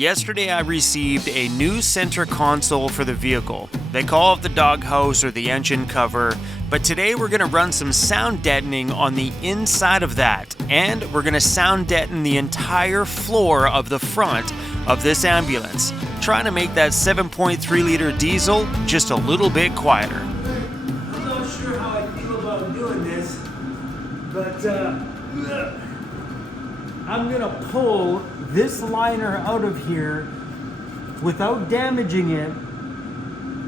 Yesterday I received a new center console for the vehicle. They call it the doghouse or the engine cover, but today we're going to run some sound deadening on the inside of that, and we're going to sound deaden the entire floor of the front of this ambulance, trying to make that 7.3 liter diesel just a little bit quieter. I'm not sure how I feel about doing this, but I'm going to pull this liner out of here without damaging it,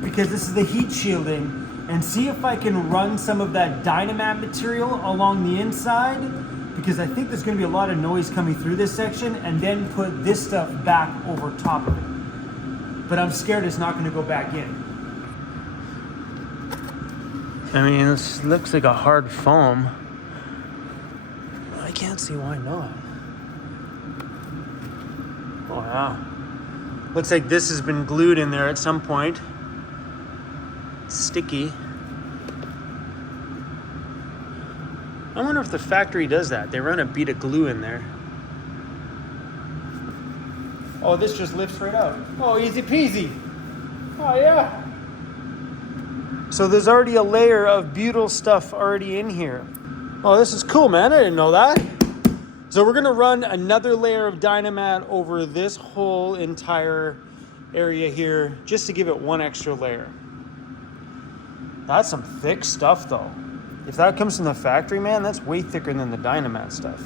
because this is the heat shielding, and see if I can run some of that Dynamat material along the inside, because I think there's going to be a lot of noise coming through this section, and then put this stuff back over top of it. But I'm scared it's not going to go back in. I mean, this looks like a hard foam. I can't see why not. Oh yeah. Looks like this has been glued in there at some point. It's sticky. I wonder if the factory does that. They run a bead of glue in there. Oh, this just lifts right out. Oh, easy peasy. Oh yeah. So there's already a layer of butyl stuff already in here. Oh, this is cool, man. I didn't know that. So we're gonna run another layer of Dynamat over this whole entire area here, just to give it one extra layer. That's some thick stuff though. If that comes from the factory, man, that's way thicker than the Dynamat stuff.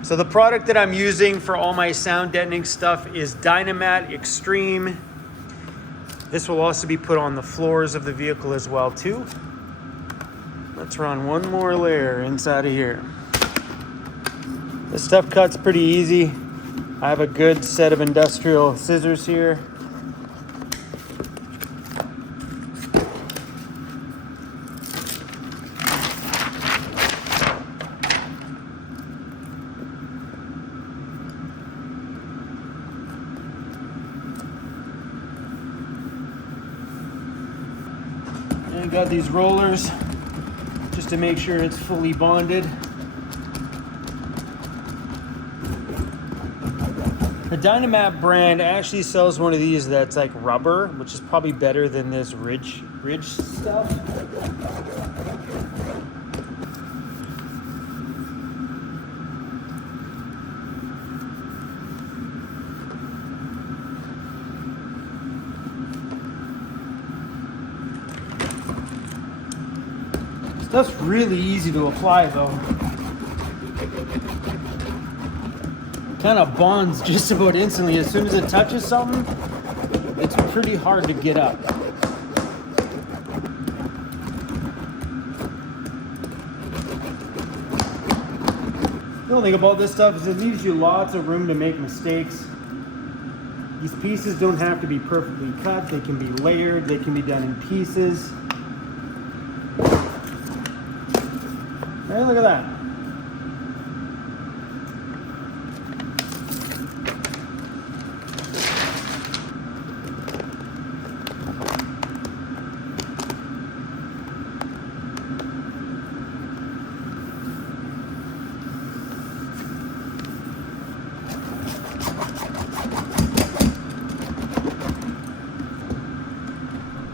So the product that I'm using for all my sound deadening stuff is Dynamat Extreme. This will also be put on the floors of the vehicle as well too. Let's run one more layer inside of here. This stuff cuts pretty easy. I have a good set of industrial scissors here. And I got these rollers just to make sure it's fully bonded. The Dynamat brand actually sells one of these that's like rubber, which is probably better than this ridge stuff. Stuff's really easy to apply though. Kind of bonds just about instantly. As soon as it touches something, it's pretty hard to get up. The only thing about this stuff is it leaves you lots of room to make mistakes. These pieces don't have to be perfectly cut. They can be layered. They can be done in pieces. Hey, look at that.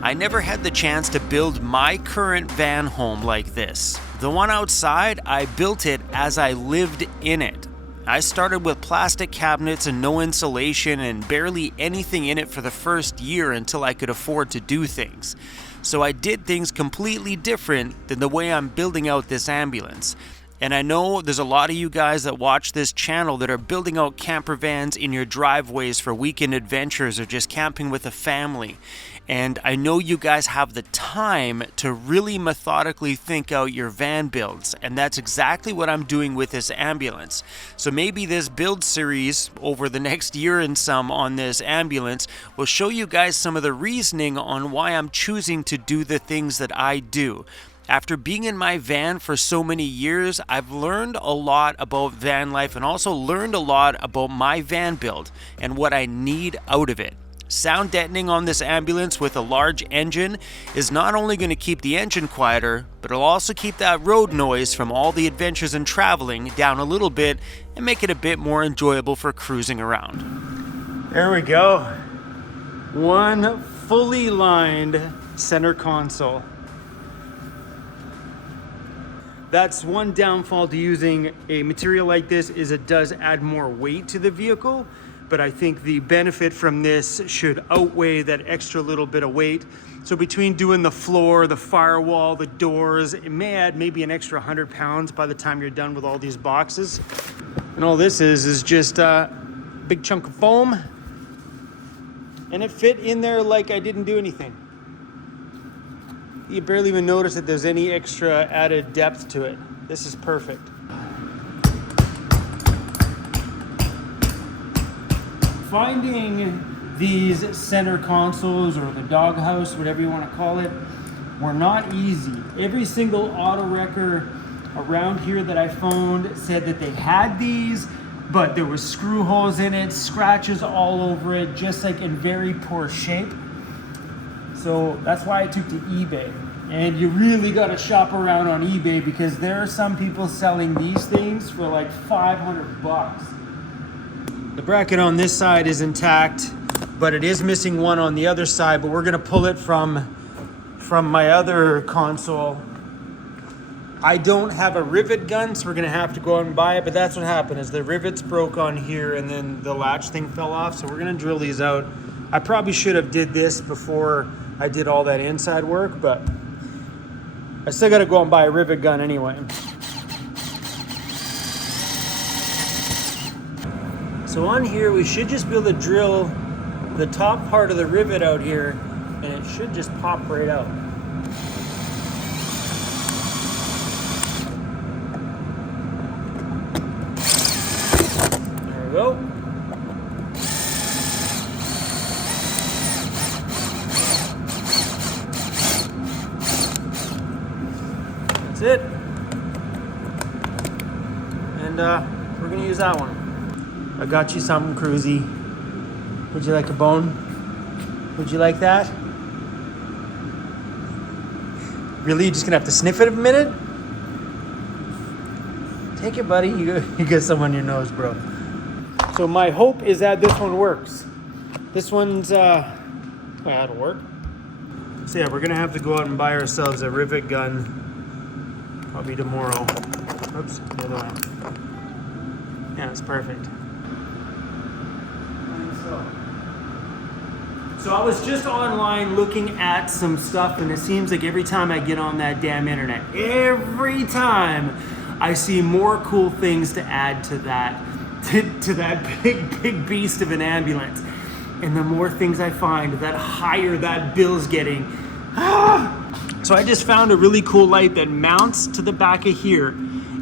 I never had the chance to build my current van home like this. The one outside, I built it as I lived in it. I started with plastic cabinets and no insulation and barely anything in it for the first year until I could afford to do things. So I did things completely different than the way I'm building out this ambulance. And I know there's a lot of you guys that watch this channel that are building out camper vans in your driveways for weekend adventures or just camping with a family. And I know you guys have the time to really methodically think out your van builds. And that's exactly what I'm doing with this ambulance. So maybe this build series over the next year and some on this ambulance will show you guys some of the reasoning on why I'm choosing to do the things that I do. After being in my van for so many years, I've learned a lot about van life and also learned a lot about my van build and what I need out of it. Sound deadening on this ambulance with a large engine is not only going to keep the engine quieter, but it'll also keep that road noise from all the adventures and traveling down a little bit and make it a bit more enjoyable for cruising around. There we go. One fully lined center console. That's one downfall to using a material like this, is it does add more weight to the vehicle, but I think the benefit from this should outweigh that extra little bit of weight. So between doing the floor, the firewall, the doors, it may add maybe an extra 100 pounds by the time you're done with all these boxes. And all this is just a big chunk of foam, and it fit in there like I didn't do anything. You barely even notice that there's any extra added depth to it. This is perfect. Finding these center consoles, or the doghouse, whatever you want to call it, were not easy. Every single auto wrecker around here that I found said that they had these, but there was screw holes in it, scratches all over it, just like in very poor shape. So that's why I took to eBay. And you really got to shop around on eBay, because there are some people selling these things for like 500 bucks. The bracket on this side is intact, but it is missing one on the other side, but we're gonna pull it from my other console. I don't have a rivet gun, so we're gonna have to go out and buy it, but that's what happened, is the rivets broke on here and then the latch thing fell off, so we're gonna drill these out. I probably should have did this before I did all that inside work, but I still gotta go out and buy a rivet gun anyway. So on here, we should just be able to drill the top part of the rivet out here, and it should just pop right out. There we go. That's it. And we're gonna use that one. I got you something, Cruzy. Would you like a bone? Would you like that? Really? You're just gonna have to sniff it a minute? Take it, buddy. You got some on your nose, bro. So my hope is that this one works. This one's, well, that'll work. So yeah, we're gonna have to go out and buy ourselves a rivet gun probably tomorrow. Oops, the other way. Yeah, it's perfect. So I was just online looking at some stuff, and it seems like every time I get on that damn internet, every time I see more cool things to add to that, to that big beast of an ambulance. And the more things I find, that higher that bill's getting. So I just found a really cool light that mounts to the back of here.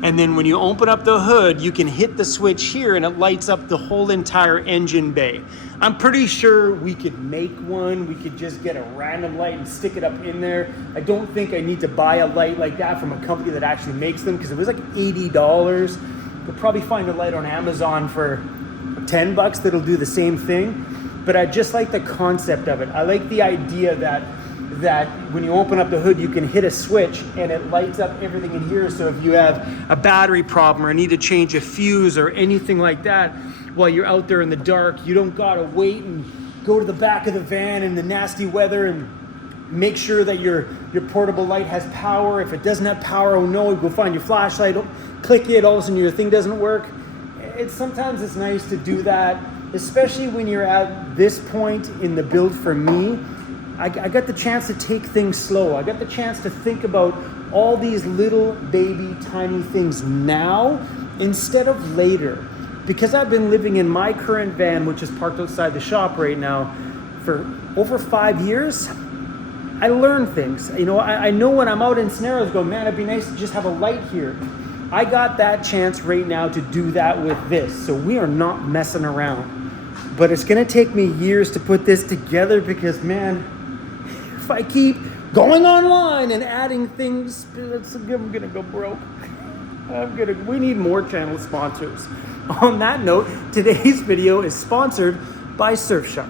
And then when you open up the hood, you can hit the switch here and it lights up the whole entire engine bay. I'm pretty sure we could make one. We could just get a random light and stick it up in there. I don't think I need to buy a light like that from a company that actually makes them, because it was like $80. You'll probably find a light on Amazon for 10 bucks that'll do the same thing. But I just like the concept of it. I like the idea that when you open up the hood, you can hit a switch and it lights up everything in here. So if you have a battery problem or need to change a fuse or anything like that while you're out there in the dark, you don't gotta wait and go to the back of the van in the nasty weather and make sure that your portable light has power. If it doesn't have power, oh no, go find your flashlight, click it, all of a sudden your thing doesn't work. Sometimes it's nice to do that, especially when you're at this point in the build. For me, I got the chance to take things slow. I got the chance to think about all these little baby tiny things now instead of later. Because I've been living in my current van, which is parked outside the shop right now, for over 5 years, I learn things. You know, I know when I'm out in scenarios, go, man, it'd be nice to just have a light here. I got that chance right now to do that with this. So we are not messing around. But it's gonna take me years to put this together because, man, if I keep going online and adding things, I'm gonna go broke. We need more channel sponsors. On that note, today's video is sponsored by Surfshark.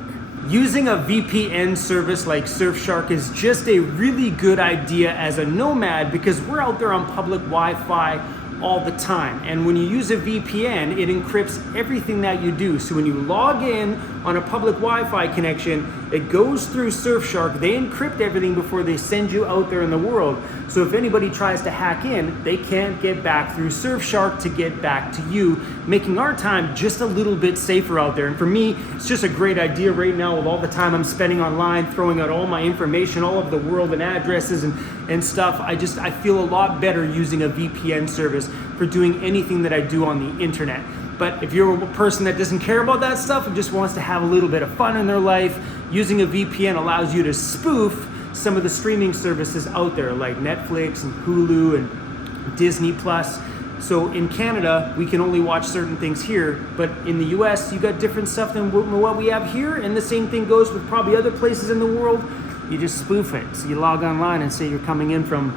Using a VPN service like Surfshark is just a really good idea as a nomad, because we're out there on public Wi-Fi all the time. And when you use a VPN, it encrypts everything that you do. So when you log in on a public Wi-Fi connection, it goes through Surfshark. They encrypt everything before they send you out there in the world. So if anybody tries to hack in, they can't get back through Surfshark to get back to you, making our time just a little bit safer out there. And for me, it's just a great idea right now with all the time I'm spending online, throwing out all my information all over the world and addresses and stuff. I feel a lot better using a VPN service for doing anything that I do on the internet. But if you're a person that doesn't care about that stuff and just wants to have a little bit of fun in their life, using a VPN allows you to spoof some of the streaming services out there like Netflix and Hulu and Disney Plus. So in Canada, we can only watch certain things here, but in the US, you got different stuff than what we have here, and the same thing goes with probably other places in the world. You just spoof it. So you log online and say you're coming in from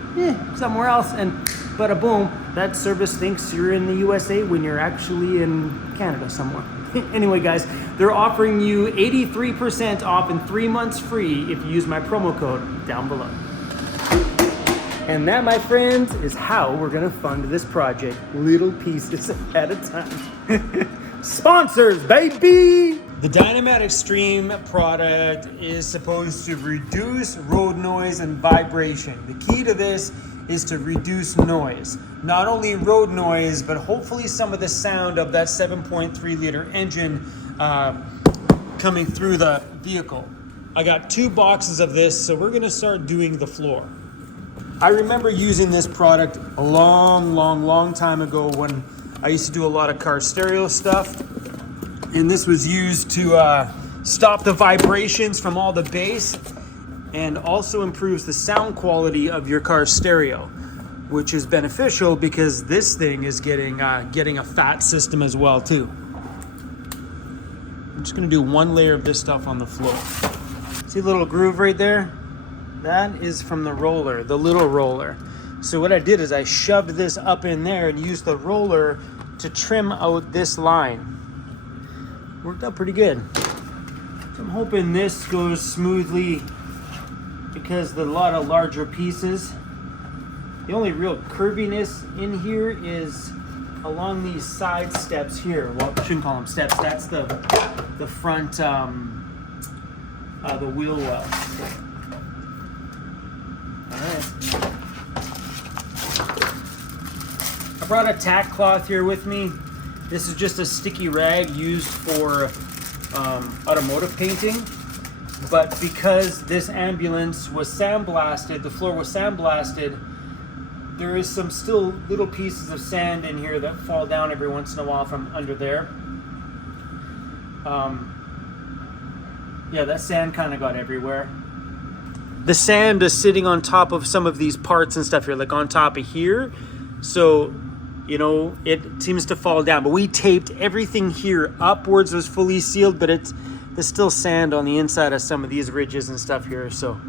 somewhere else, and bada boom, that service thinks you're in the USA when you're actually in Canada somewhere. Anyway, guys, they're offering you 83% off and 3 months free if you use my promo code down below. And that, my friends, is how we're gonna fund this project, little pieces at a time. Sponsors, baby! The Dynamat Extreme product is supposed to reduce road noise and vibration. The key to this is to reduce noise. Not only road noise, but hopefully some of the sound of that 7.3 liter engine coming through the vehicle. I got 2 boxes of this, so we're gonna start doing the floor. I remember using this product a long time ago when I used to do a lot of car stereo stuff. And this was used to stop the vibrations from all the bass and also improves the sound quality of your car stereo, which is beneficial because this thing is getting a fat system as well too. I'm just gonna do 1 layer of this stuff on the floor. See a little groove right there? That is from the roller, the little roller. So what I did is I shoved this up in there and used the roller to trim out this line. Worked out pretty good. So I'm hoping this goes smoothly because there's a lot of larger pieces. The only real curviness in here is along these side steps here. Well, I shouldn't call them steps. That's the front, the wheel well. All right. I brought a tack cloth here with me. This is just a sticky rag used for automotive painting. But because this ambulance was sandblasted, the floor was sandblasted, there is some still little pieces of sand in here that fall down every once in a while from under there. Yeah, that sand kind of got everywhere. The sand is sitting on top of some of these parts and stuff here, like on top of here. So, you know, it seems to fall down. But we taped everything here upwards. It was fully sealed, but there's still sand on the inside of some of these ridges and stuff here. So,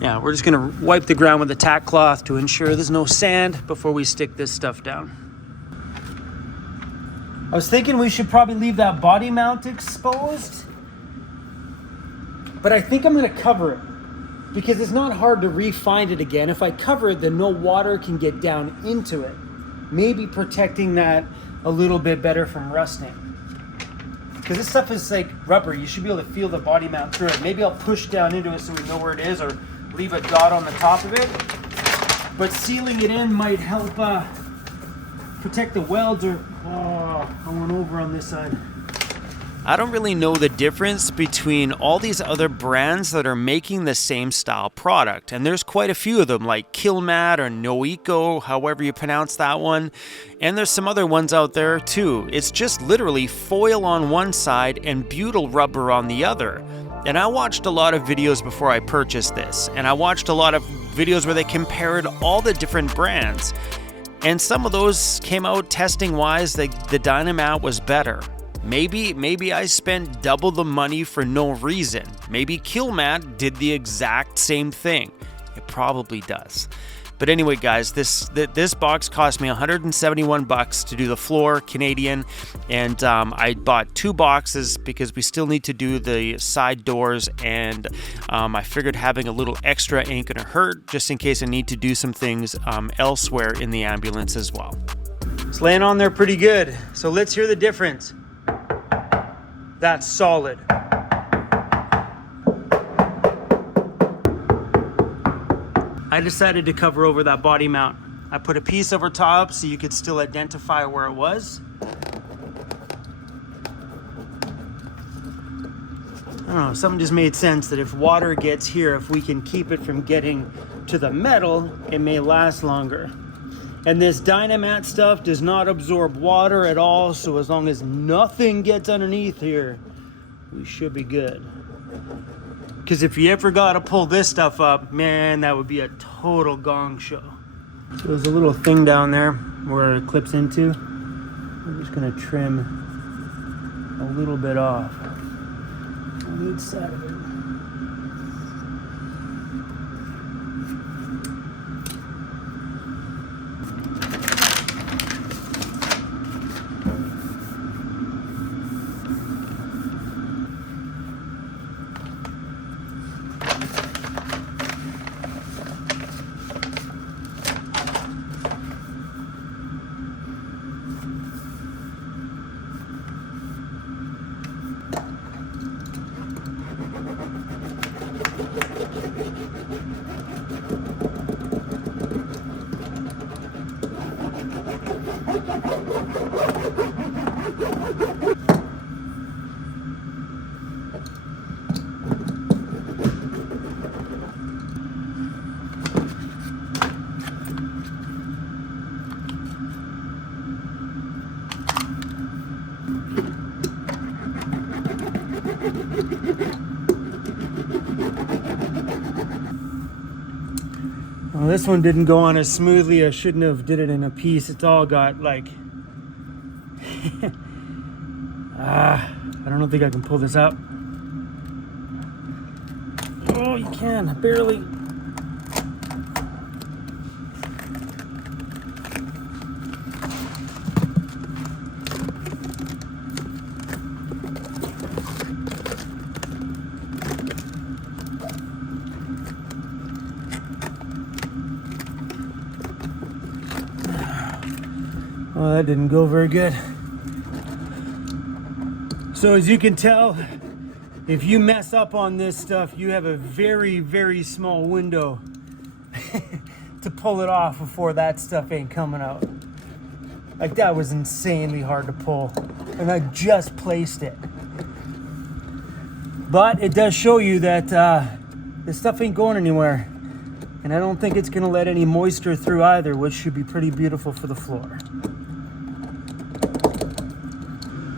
yeah, we're just gonna wipe the ground with a tack cloth to ensure there's no sand before we stick this stuff down. I was thinking we should probably leave that body mount exposed, but I think I'm gonna cover it because it's not hard to re-find it again. If I cover it, then no water can get down into it. Maybe protecting that a little bit better from rusting. Because this stuff is like rubber. You should be able to feel the body mount through it. Maybe I'll push down into it so we know where it is, or leave a dot on the top of it. But sealing it in might help protect the welds. Or I went over on this side. I don't really know the difference between all these other brands that are making the same style product. And there's quite a few of them, like Killmat or Noeco, however you pronounce that one. And there's some other ones out there too. It's just literally foil on one side and butyl rubber on the other. And I watched a lot of videos before I purchased this. And I watched a lot of videos where they compared all the different brands. And some of those came out testing-wise that the Dynamat was better. Maybe I spent double the money for no reason. Maybe Killmat did the exact same thing. It probably does. But anyway, guys, this box cost me $171 to do the floor, Canadian, and I bought 2 boxes because we still need to do the side doors, and I figured having a little extra ain't gonna hurt, just in case I need to do some things elsewhere in the ambulance as well. It's laying on there pretty good. So let's hear the difference. That's solid. I decided to cover over that body mount. I put a piece over top so you could still identify where it was. I don't know, something just made sense that if water gets here, if we can keep it from getting to the metal, it may last longer. And this Dynamat stuff does not absorb water at all, so as long as nothing gets underneath here, we should be good. Because if you ever got to pull this stuff up, man, that would be a total gong show. So there's a little thing down there where it clips into. I'm just going to trim a little bit off on each side of it. Well, this one didn't go on as smoothly. I shouldn't have did it in a piece. It's all got like I don't think I can pull this up. Oh, you can, barely. Oh, that didn't go very good. So as you can tell, if you mess up on this stuff, you have a very, very small window to pull it off before that stuff ain't coming out. Like, that was insanely hard to pull, and I just placed it. But it does show you that this stuff ain't going anywhere. And I don't think it's gonna let any moisture through either, which should be pretty beautiful for the floor.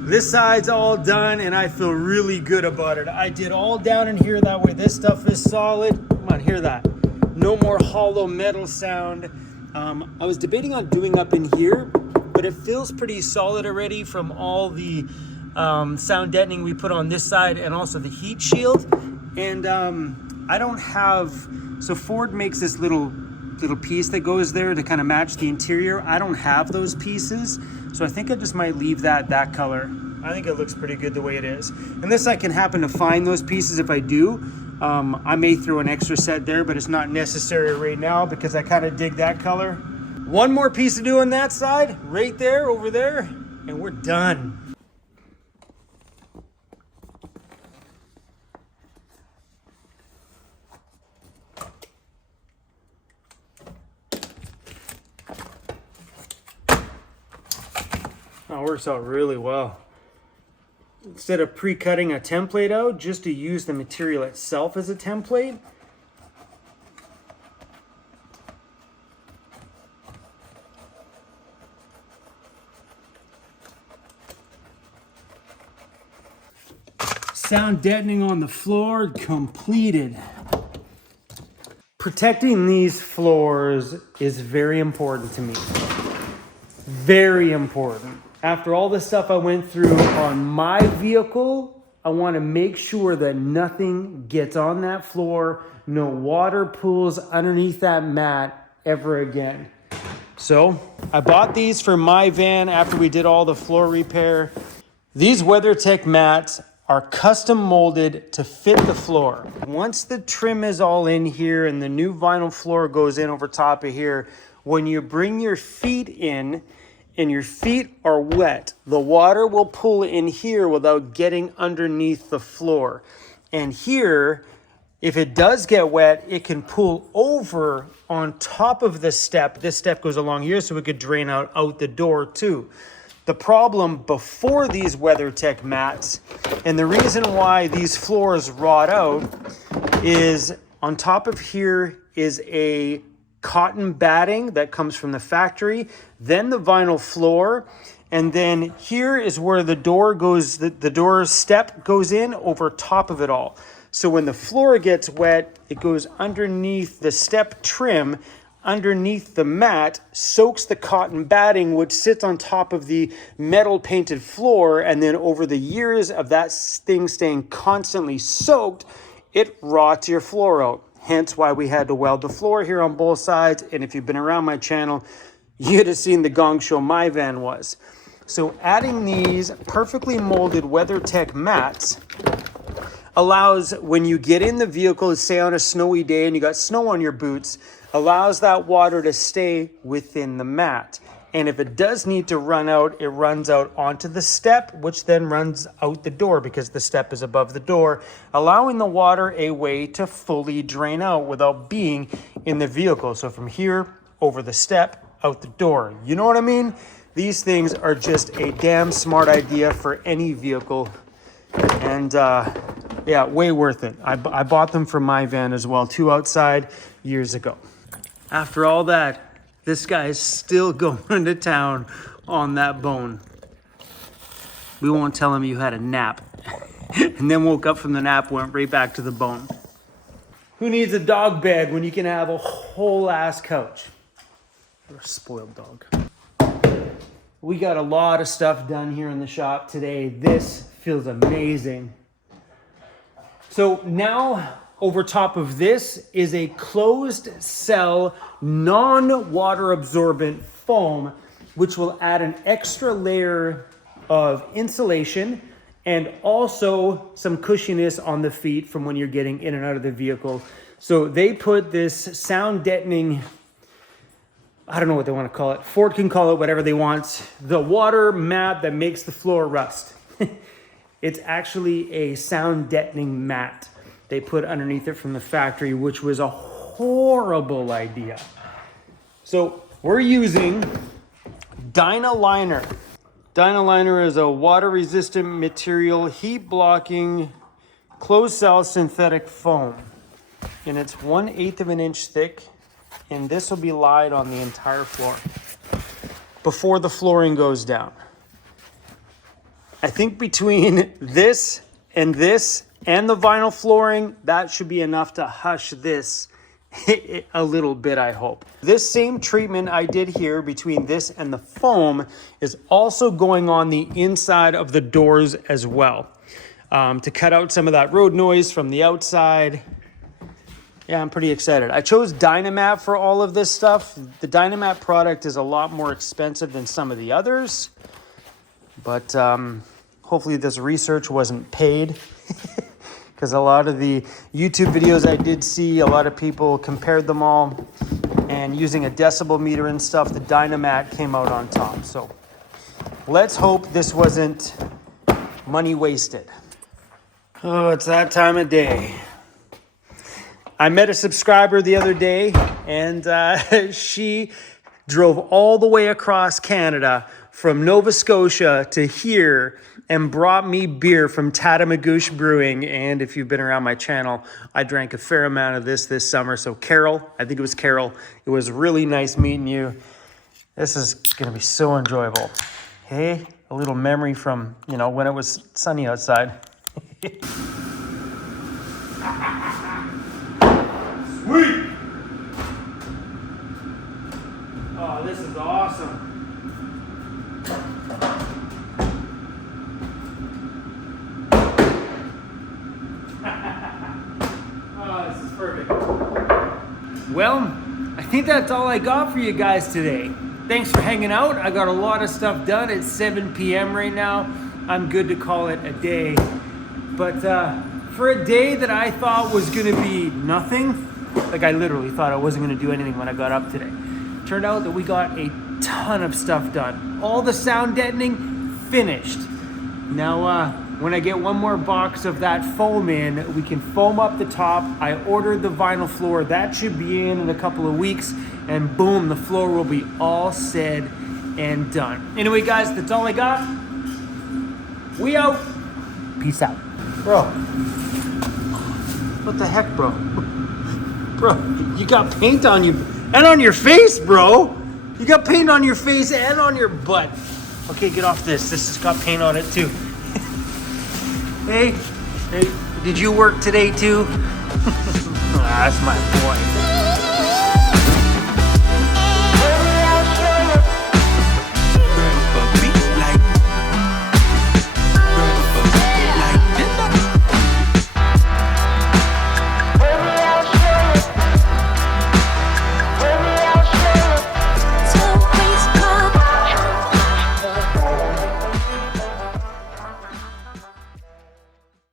This side's all done and I feel really good about it. I did all down in here, that way this stuff is solid. Come on, hear that. No more hollow metal sound. I was debating on doing up in here, but it feels pretty solid already from all the sound deadening we put on this side and also the heat shield. And I don't have, so Ford makes this little piece that goes there to kind of match the interior. I don't have those pieces, so I think I just might leave that color. I think it looks pretty good the way it is. Unless I can happen to find those pieces. If I do, I may throw an extra set there, but it's not necessary right now because I kind of dig that color. One more piece to do on that side, right there, over there, and we're done. That works out really well. Instead of pre-cutting a template out, just to use the material itself as a template. Sound deadening on the floor completed. Protecting these floors is very important to me. Very important. After all the stuff I went through on my vehicle, I want to make sure that nothing gets on that floor, no water pools underneath that mat ever again. So I bought these for my van after we did all the floor repair. These WeatherTech mats are custom molded to fit the floor. Once the trim is all in here and the new vinyl floor goes in over top of here, when you bring your feet in and your feet are wet, the water will pull in here without getting underneath the floor. And here, if it does get wet, it can pull over on top of the step. This step goes along here so it could drain out the door too. The problem before these WeatherTech mats, and the reason why these floors rot out, is on top of here is a cotton batting that comes from the factory, then the vinyl floor, and then here is where the door goes, the door step goes in over top of it all. So when the floor gets wet, it goes underneath the step trim, underneath the mat, soaks the cotton batting, which sits on top of the metal painted floor, and then over the years of that thing staying constantly soaked, it rots your floor out. Hence why we had to weld the floor here on both sides. And if you've been around my channel, you'd have seen the gong show my van was. So adding these perfectly molded WeatherTech mats allows, when you get in the vehicle, say on a snowy day and you got snow on your boots, allows that water to stay within the mat. And if it does need to run out, it runs out onto the step, which then runs out the door because the step is above the door, allowing the water a way to fully drain out without being in the vehicle. So from here, over the step, out the door. You know what I mean? These things are just a damn smart idea for any vehicle. And yeah, way worth it. I bought them for my van as well, 2 outside years ago. After all that, this guy is still going to town on that bone. We won't tell him you had a nap. And then woke up from the nap, went right back to the bone. Who needs a dog bed when you can have a whole ass couch? You're a spoiled dog. We got a lot of stuff done here in the shop today. This feels amazing. So now, over top of this is a closed cell, non-water absorbent foam, which will add an extra layer of insulation and also some cushiness on the feet from when you're getting in and out of the vehicle. So they put this sound deadening, I don't know what they want to call it. Ford can call it whatever they want. The water mat that makes the floor rust. It's actually a sound deadening mat they put underneath it from the factory, which was a horrible idea. So we're using Dynaliner. Dynaliner is a water-resistant material, heat-blocking, closed-cell synthetic foam. And it's 1/8 of an inch thick, and this will be laid on the entire floor before the flooring goes down. I think between this and the vinyl flooring, that should be enough to hush this a little bit, I hope. This same treatment I did here between this and the foam is also going on the inside of the doors as well, to cut out some of that road noise from the outside. Yeah, I'm pretty excited. I chose Dynamat for all of this stuff. The Dynamat product is a lot more expensive than some of the others, but hopefully this research wasn't paid. Because a lot of the YouTube videos I did see, a lot of people compared them all, and using a decibel meter and stuff, the Dynamat came out on top. So let's hope this wasn't money wasted. Oh, it's that time of day. I met a subscriber the other day, and she drove all the way across Canada from Nova Scotia to here and brought me beer from Tatamagouche Brewing. And if you've been around my channel, I drank a fair amount of this summer. So Carol, I think it was Carol, it was really nice meeting you. This is gonna be so enjoyable. Hey, a little memory from, when it was sunny outside. Sweet! Oh, this is awesome. Oh, this is perfect. Well, I think that's all I got for you guys today. Thanks for hanging out. I got a lot of stuff done. It's 7 p.m. right now. I'm good to call it a day. But for a day that I thought was gonna be nothing, like I literally thought I wasn't gonna do anything when I got up today. turned out that we got a ton of stuff done. All the sound deadening finished. Now, when I get one more box of that foam in, we can foam up the top. I ordered the vinyl floor. That should be in a couple of weeks. And boom, the floor will be all said and done. Anyway, guys, that's all I got. We out. Peace out. Bro. What the heck, bro? Bro, you got paint on you and on your face, bro. You got paint on your face and on your butt. Okay, get off this. This has got paint on it too. Hey, did you work today too? That's my boy.